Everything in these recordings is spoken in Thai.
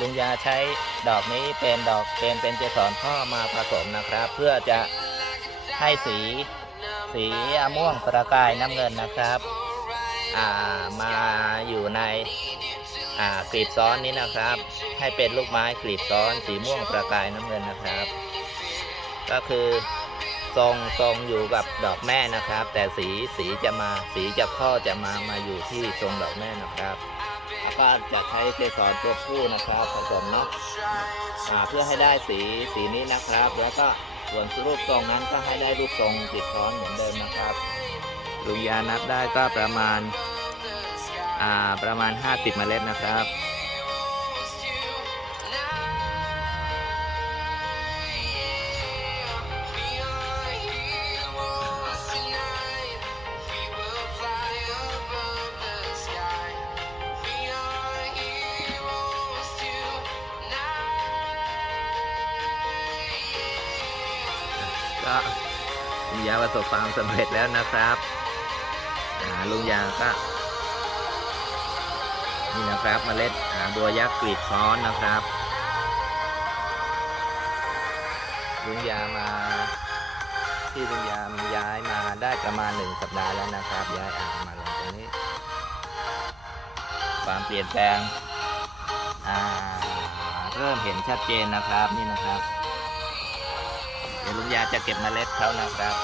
ลุงยาใช้ดอกนี้เป็นดอกเป็นเป็นเกสรพ่อมาผสมนะครับ เพื่อจะให้สีสีม่วงประกายน้ำเงินนะครับามาอยู่ในกลีบซ้อนนี้นะครับ ให้เป็นลูกไม้กลีบซ้อนสีม่วงประกายน้ำเงินนะครับ ก็คือทรงทรงอยู่กับดอกแม่นะครับ แต่สีสีจะมาสีจากพ่อจะมามาอยู่ที่ทรงดอกแม่นะครับ ก็จะใช้เกสรตัวผู้นะครับผสมเนาะเพื่อให้ได้สีสีนี้นะครับ แล้วก็ส่วนรูปทรงนั้นก็ให้ได้รูปทรงติดซ้อนเหมือนเดิมนะครับลุงยานับได้ก็ประมาณ อ่าประมาณ 50 เมล็ดนะครับ ก็ลุงยาประสบความสำเร็จแล้วนะครับลุงยาก็นี่นะครับเมล็ดบัวยักษ์กลีบซ้อนนะครับลุงยามาที่ลุงยามย้ายมาได้ประมาณหนึ่งสัปดาห์แล้วนะครับย้ายอ่างมาลงตรงนี้ ความเปลี่ยนแปลงเริ่มเห็นชัดเจนนะครับนี่นะครับ ยวลุงยาจะเก็บมเมล็ดเขานะครับ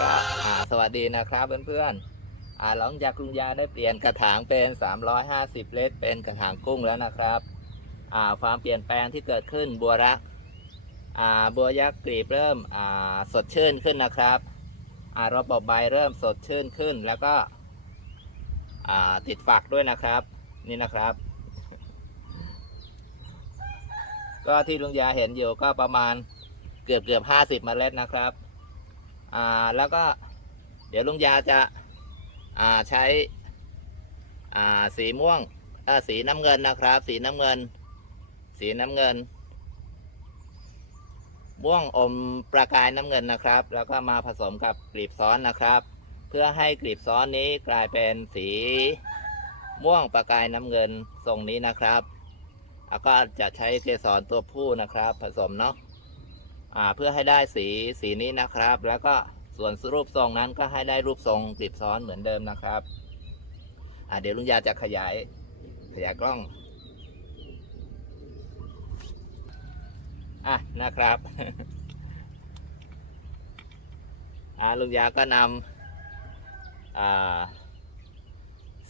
ก็สวัสดีนะครับเพื่อนๆอ่าหลังจากลุงยาได้เปลี่ยนกระถางเป็น 350 เลตรเป็นกระถางกุ้งแล้วนะครับอ่าความเปลี่ยนแปลงที่เกิดขึ้นบัวรักอ่าบัวยักษ์กลีบเริ่มอ่าสดชื่นขึ้นนะครับอ่าระบบใบเริ่มสดชื่นขึ้นแล้วก็ติดฝักด้วยนะครับ นี่นะครับ ก็ที่ลุงยาเห็นอยู่ก็ประมาณเกือบเกือบห้าสิบเมล็ดนะครับ อ่าแล้วก็เดี๋ยวลุงยาจะอ่าใช้อ่าสีม่วงอ่อสีน้ำเงินนะครับ สีน้ำเงิน สีน้ำเงิน ม่วงอมประกายน้ำเงินนะครับ แล้วก็มาผสมกับกลีบซ้อนนะครับ เพื่อให้กลีบซ้อนนี้กลายเป็นสีม่วงประกายน้ำเงินทรงนี้นะครับ แล้วก็จะใช้เกสรตัวผู้นะครับ ผสมเนาะอ่าเพื่อให้ได้สีสีนี้นะครับ แล้วก็ส่วนรูปทรงนั้นก็ให้ได้รูปทรงกลีบซ้อนเหมือนเดิมนะครับอ่าเดี๋ยวลุงยาจะขยายขยายกล้องอะนะครับอาลุงยาก็นำ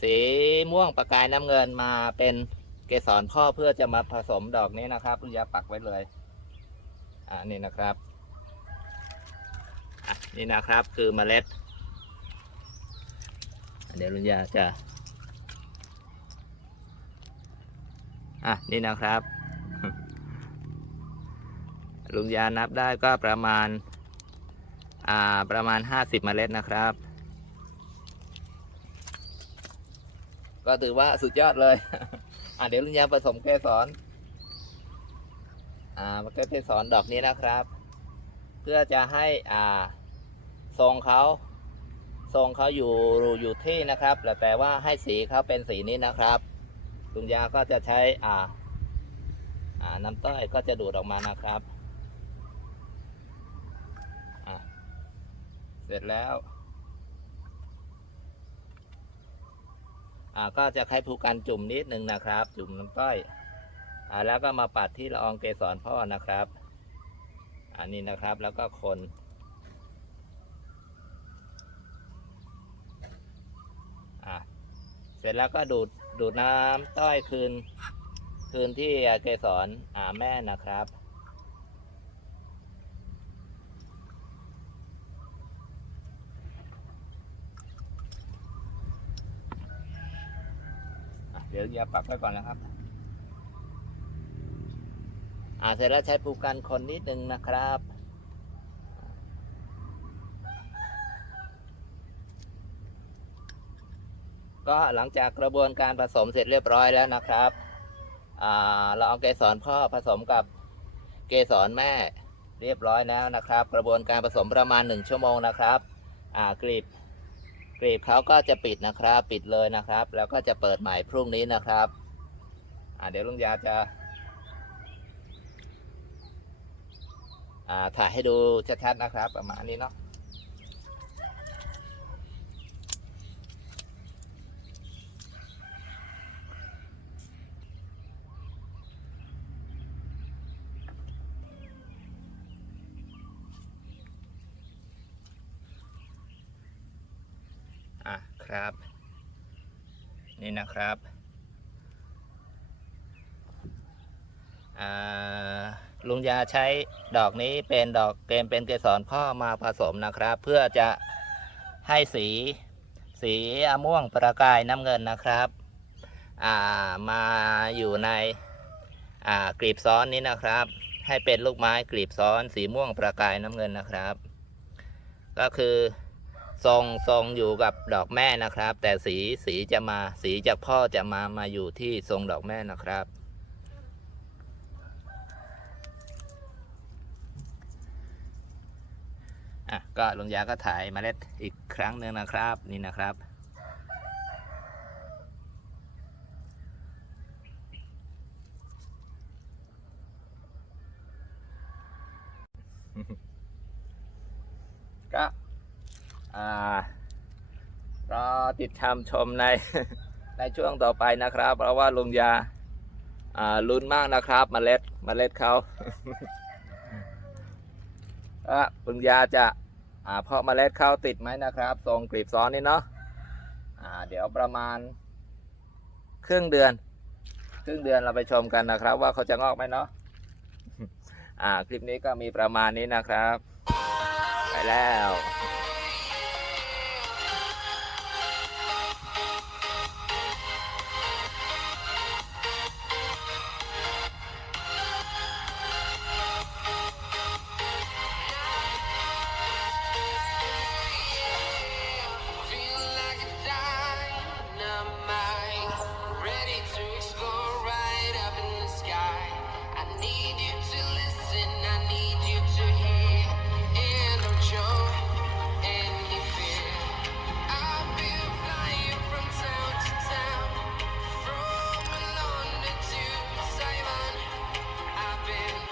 สีม่วงประกายน้ำเงินมาเป็น เกสรพ่อเพื่อจะมาผสมดอกนี้นะครับลุงยาปักไว้เลย อ่านี่นะครับอะนี่นะครับคือเมล็ด เดี๋ยวลุงยาจะ อะนี่นะครับ ลุงยานับได้ก็ประมาณ อ่าประมาณ50เมล็ดนะครับ ก็ถือว่าสุดยอดเลย อ่าเดี๋ยวลุงยาผสมเกสรอ่ามันก็เกสรดอกนี้นะครับ เพื่อจะให้อ่าทรงเขาทรงเขาอยู่อยู่ที่นะครับแต่แต่ว่าให้สีเขาเป็นสีนี้นะครับลุงยาก็จะใช้อ่าอ่าน้ำต้อยก็จะดูดออกมานะครับอะเสร็จแล้ว อ่า ก็จะใช้ผูกันจุ่มนิดนึงนะครับ จุ่มน้ำต้อยอ่าแล้วก็มาปัดที่ละอองเกสรพ่อนะครับ อันนี้นะครับแล้วก็คนอ่าเสร็จแล้วก็ดูดดูดน้ำต้อยคืน คืนที่เกสรอ่าแม่นะครับ เดี๋ยวอย่าปักไว้ก่อนนะครับอ่าเสร็จแล้วใช้ปูกันคนนิดนึงนะครับก็หลังจากกระบวนการผสมเสร็จเรียบร้อยแล้วนะครับ เราเอาเกสรพ่อผสมกับเกสรแม่เรียบร้อยแล้วนะครับ กระบวนการผสมประมาณ 1 ชั่วโมงนะครับกลีบ กรีบเขาก็จะปิดนะครับ ปิดเลยนะครับ แล้วก็จะเปิดใหม่พรุ่งนี้นะครับอ่าเดี๋ยวลุงยาจะอ่าถ่ายให้ดูชัดๆนะครับ ประมาณนี้เนาะ อะครับ นี่นะครับลุงยาใช้ดอกนี้เป็นดอกเกมเป็นเกสรพ่อมาผสมนะครับ เพื่อจะให้สีสีม่วงประกายน้ำเงินนะครับามาอยู่ในกลีบซ้อนนี้นะครับ ให้เป็นลูกไม้กลีบซ้อนสีม่วงประกายน้ำเงินนะครับ ก็คือ ทรงทรงอยู่กับดอกแม่นะครับ แต่สีสีจะมาสีจากพ่อจะมามาอยู่ที่ทรงดอกแม่นะครับ อะก็ลุงยาก็ถ่ายมเมล็ดอีกครั้งหนึ่งนะครับ นี่นะครับก็ รอติดตามชมในในช่วงต่อไปนะครับ เพราะว่าลุงยาลุ้นมากนะครับมเมล็ดมเมล็ดเขาลุงยาจะาเพาะเมล็ดเข้าติดไหมนะครับทรงกลีบซ้อนนี่เนาะาเดี๋ยวประมาณ ครึ่งเดือน ครึ่งเดือนเราไปชมกันนะครับ ว่าเขาจะงอกไหมเนาะคลิปนี้ก็มีประมาณนี้นะครับ ไปแล้ว